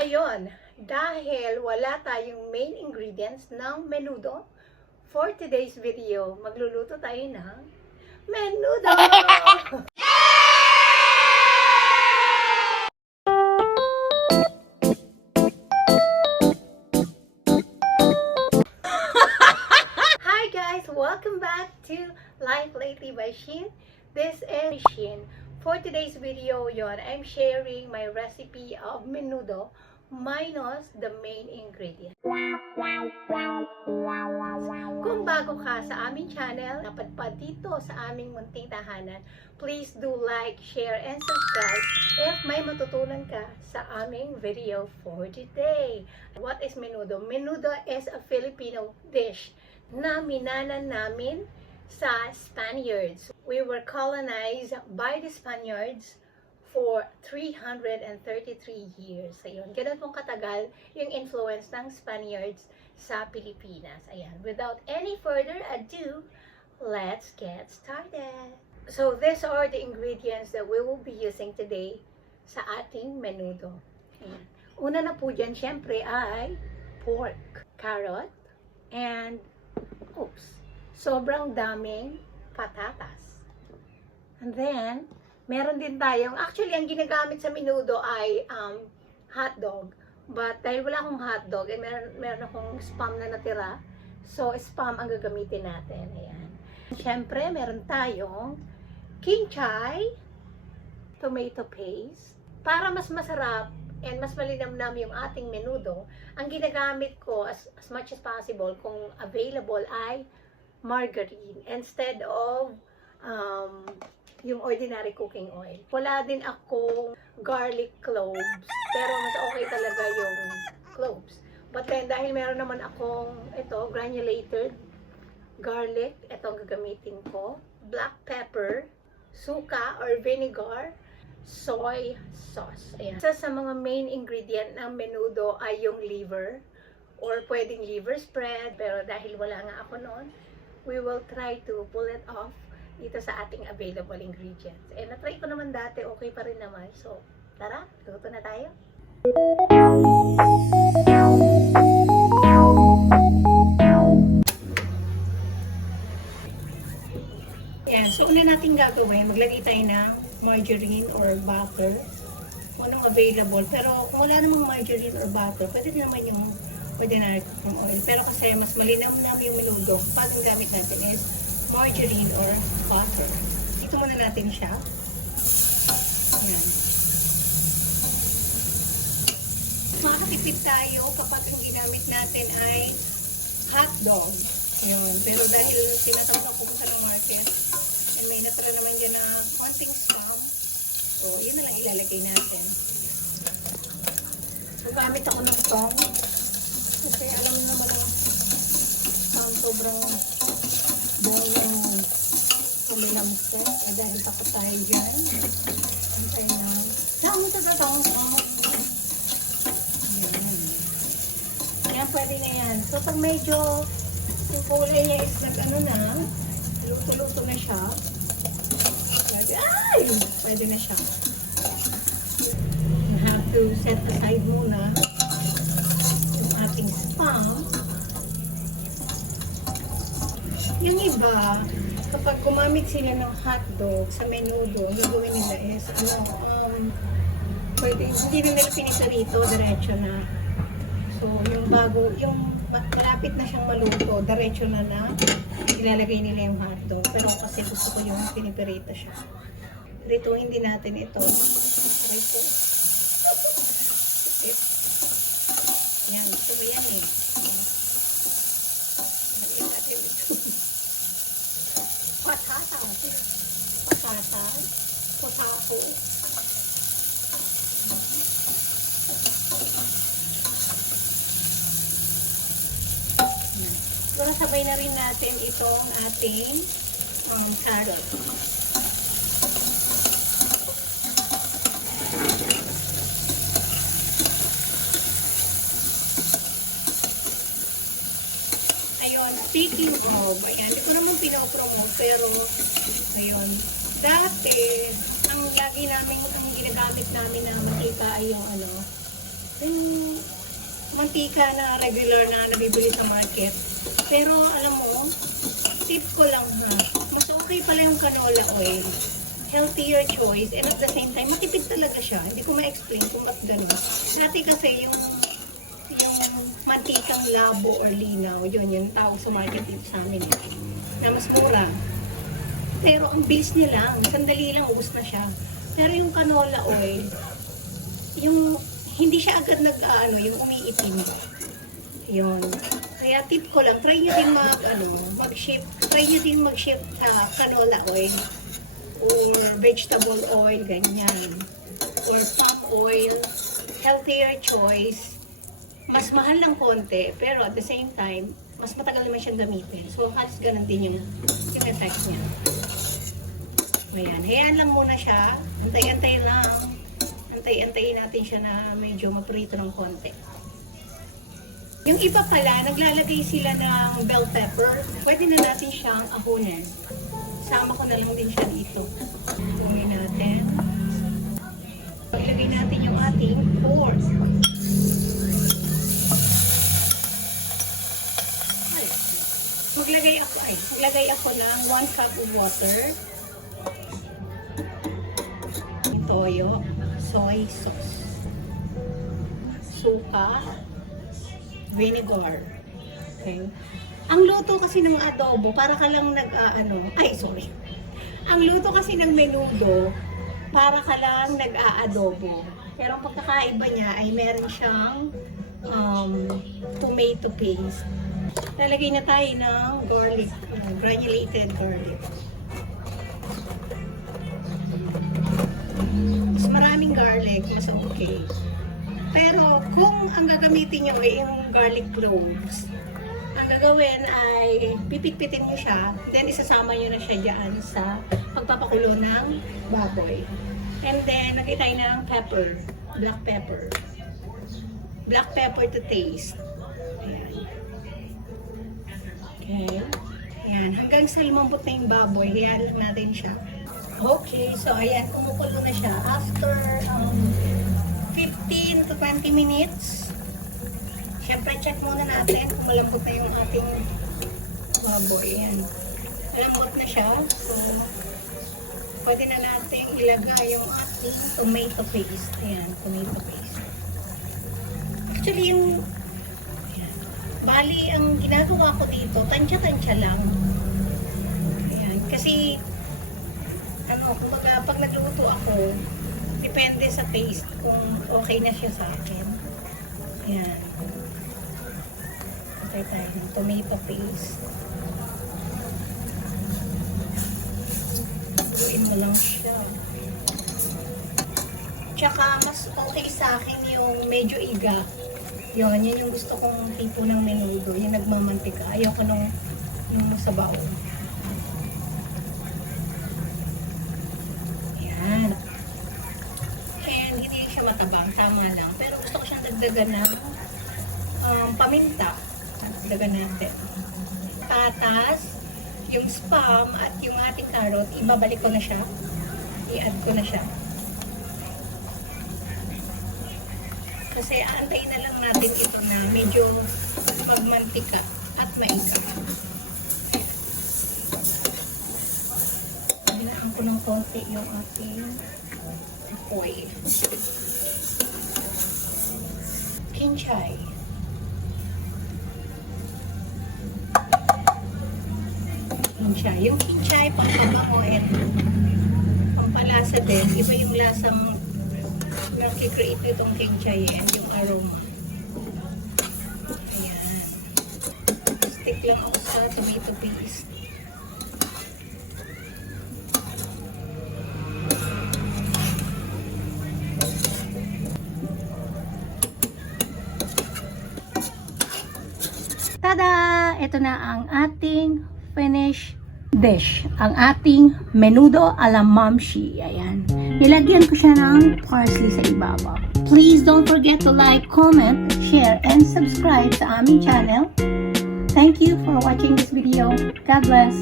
Ayun, dahil wala tayong main ingredients ng menudo, for today's video, magluluto tayo ng menudo! Hi guys! Welcome back to Life Lately by Shin. This is Shin. For today's video, I'm sharing my recipe of menudo minus the main ingredient. Kung bago ka sa aming channel, napadpad dito sa aming munting tahanan, please do like, share, and subscribe if may matutunan ka sa aming video for today. What is menudo? Menudo is a Filipino dish na minanan namin sa Spaniards. We were colonized by the Spaniards for 333 years. Ayun, ganun pong katagal yung influence ng Spaniards sa Pilipinas. Ayan, without any further ado, let's get started. So, these are the ingredients that we will be using today sa ating menudo. Ayan. Una na po dyan, syempre, ay pork, carrot, and sobrang daming patatas. And then, meron din tayong, actually, ang ginagamit sa menudo ay hotdog. But dahil wala akong hotdog, meron akong spam na natira. So, spam ang gagamitin natin. Ayan. Siyempre, meron tayong kimchi, tomato paste. Para mas masarap and mas malinamnam yung ating menudo, ang ginagamit ko as much as possible, kung available, ay margarine instead of yung ordinary cooking oil. Wala din akong garlic cloves, pero mas okay talaga yung cloves. But then, dahil meron naman akong granulated garlic, ito ang gagamitin ko, black pepper, suka or vinegar, soy sauce. Ayan. Isa sa mga main ingredient ng menudo ay yung liver, or pwedeng liver spread, pero dahil wala nga ako noon, we will try to pull it off dito sa ating available ingredients. And na-try ko naman dati, okay pa rin naman. So, tara, luto na tayo. Yan, so una natin gagawin, maglagay tayo ng margarine or butter. Kung anong available. Pero kung wala namang margarine or butter, pwede din naman yung ordinary cooking oil. Pero kasi mas malinamnam yung menudo, pag ang gamit natin is margarine or butter. Ito muna natin siya. Ayan. Makakatipid tayo kapag ang ginamit natin ay hotdog. Ayan. Pero dahil tinatampak ko sa market, and may natara naman dyan na konting spam, so yun na lang ilalagay natin. So gamit ako ng tong. Kasi alam naman ang sobrang buong yung kumilamsek. Eh dahil takot tayo dyan. Antay na. Saan mo ito tatang? Ayan. Ayan, pwede na yan. So pag medyo yung kulay niya is luto-luto na siya. Pwede na siya. You have to set aside muna ating spam. Yung iba, kapag gumamit sila ng hotdog sa menudo, yung gawin nila is, pwede, hindi rin nila pinisa rito, diretso na. So, yung malapit na siyang maluto, diretso na ilalagay nila yung hotdog. Pero kasi gusto ko yung pinipirito siya. Rito, hindi natin ito. Rito. Yan, gusto ko yan eh. Potato. So, sabay na rin natin itong ating carrot. Ayun, speaking of, ayan, hindi ko naman pinopromote, pero, ayun, dati, ang lagi namin, ang ginagamit namin na makita ay yung mantika na regular na nabibili sa market. Pero alam mo, tip ko lang ha, mas okay pala yung canola oil. Healthier choice, and at the same time, matipid talaga siya. Hindi ko ma-explain kung ba't ganun. Dati kasi yung mantikang labo or linaw, yun yung tawag sa market dito sa amin. Na mas mura. Pero ang bilis niya lang, sandali lang, ubos na siya. Pero yung canola oil, yung hindi siya agad yung umiitim. Yun. Kaya tip ko lang, try nyo din mag-shift canola oil or vegetable oil, ganyan. Or palm oil, healthier choice. Mas mahal ng konti, pero at the same time, mas matagal naman siyang gamitin. So, halos ganun din yung effect niya. Ayan, hayaan lang muna siya. Antay-antay lang. Antay-antayin natin siya na medyo maprito ng konti. Yung iba pala, naglalagay sila ng bell pepper. Pwede na natin siyang ahunin. Sama ko na lang din siya dito. Ahunin natin. Ilagay natin yung ating pork. Maglagay ako ng 1 cup of water. Toyo, soy sauce, suka, vinegar. Okay. Ang luto kasi ng adobo, para ka lang Ang luto kasi ng menudo, para ka lang nag-aadobo. Pero ang pagkakaiba niya ay meron siyang tomato paste. Lalagay na tayo ng garlic, granulated garlic. Mas maraming garlic, mas okay. Pero kung ang gagamitin nyo ay yung garlic cloves, ang gagawin ay pipit-pitin nyo siya, then isasama nyo na siya dyan sa pagpapakulo ng baboy. And then, lagay tayo ng pepper, black pepper. Black pepper to taste. Ayan. Okay. Ayan. Hanggang sa lumambot na yung baboy, hayaan lang natin siya. Okay, so ayan, kumukulo na siya. After 15 to 20 minutes, syempre check muna natin kung malambot na yung ating baboy. Ayan. Malambot na siya. So, pwede na natin ilagay yung ating tomato paste. Ayan, tomato paste. Actually, bali, ang ginagawa ko dito, tansya-tansya lang. Ayan, kasi, kumbaga, pag nagluto ako, depende sa taste kung okay na siya sa akin. Ayan. Patay tayo ng tomato paste. Buuin mo lang siya. Tsaka, mas okay sa akin yung medyo iga. Yun yung gusto kong tipo ng menudo, yung nagmamantika. Ayoko nung sabaw. Ayan. And hindi siya matabang, tama lang. Pero gusto ko siyang dagdagan ng paminta. Dagdagan natin. Patas, yung spam at yung ating carrot, ibabalik ko na siya. I-add ko na siya. Kasi aantayin na lang natin ito na medyo magmantika at maiga. Hinaan ko ng konti yung ating apoy. Kinchay. Kinchay. Yung kinchay, pangpabango and pampalasa din. Iba yung lasang nakikreate itong kinchay and yung aroma. Ayan. Stick lang ako sa tomato paste. Tada! Ito na ang ating finished dish. Ang ating menudo a la mamshi. Ayan. Nilagyan ko siya ng parsley sa ibabaw. Please don't forget to like, comment, share, and subscribe sa aming channel. Thank you for watching this video. God bless.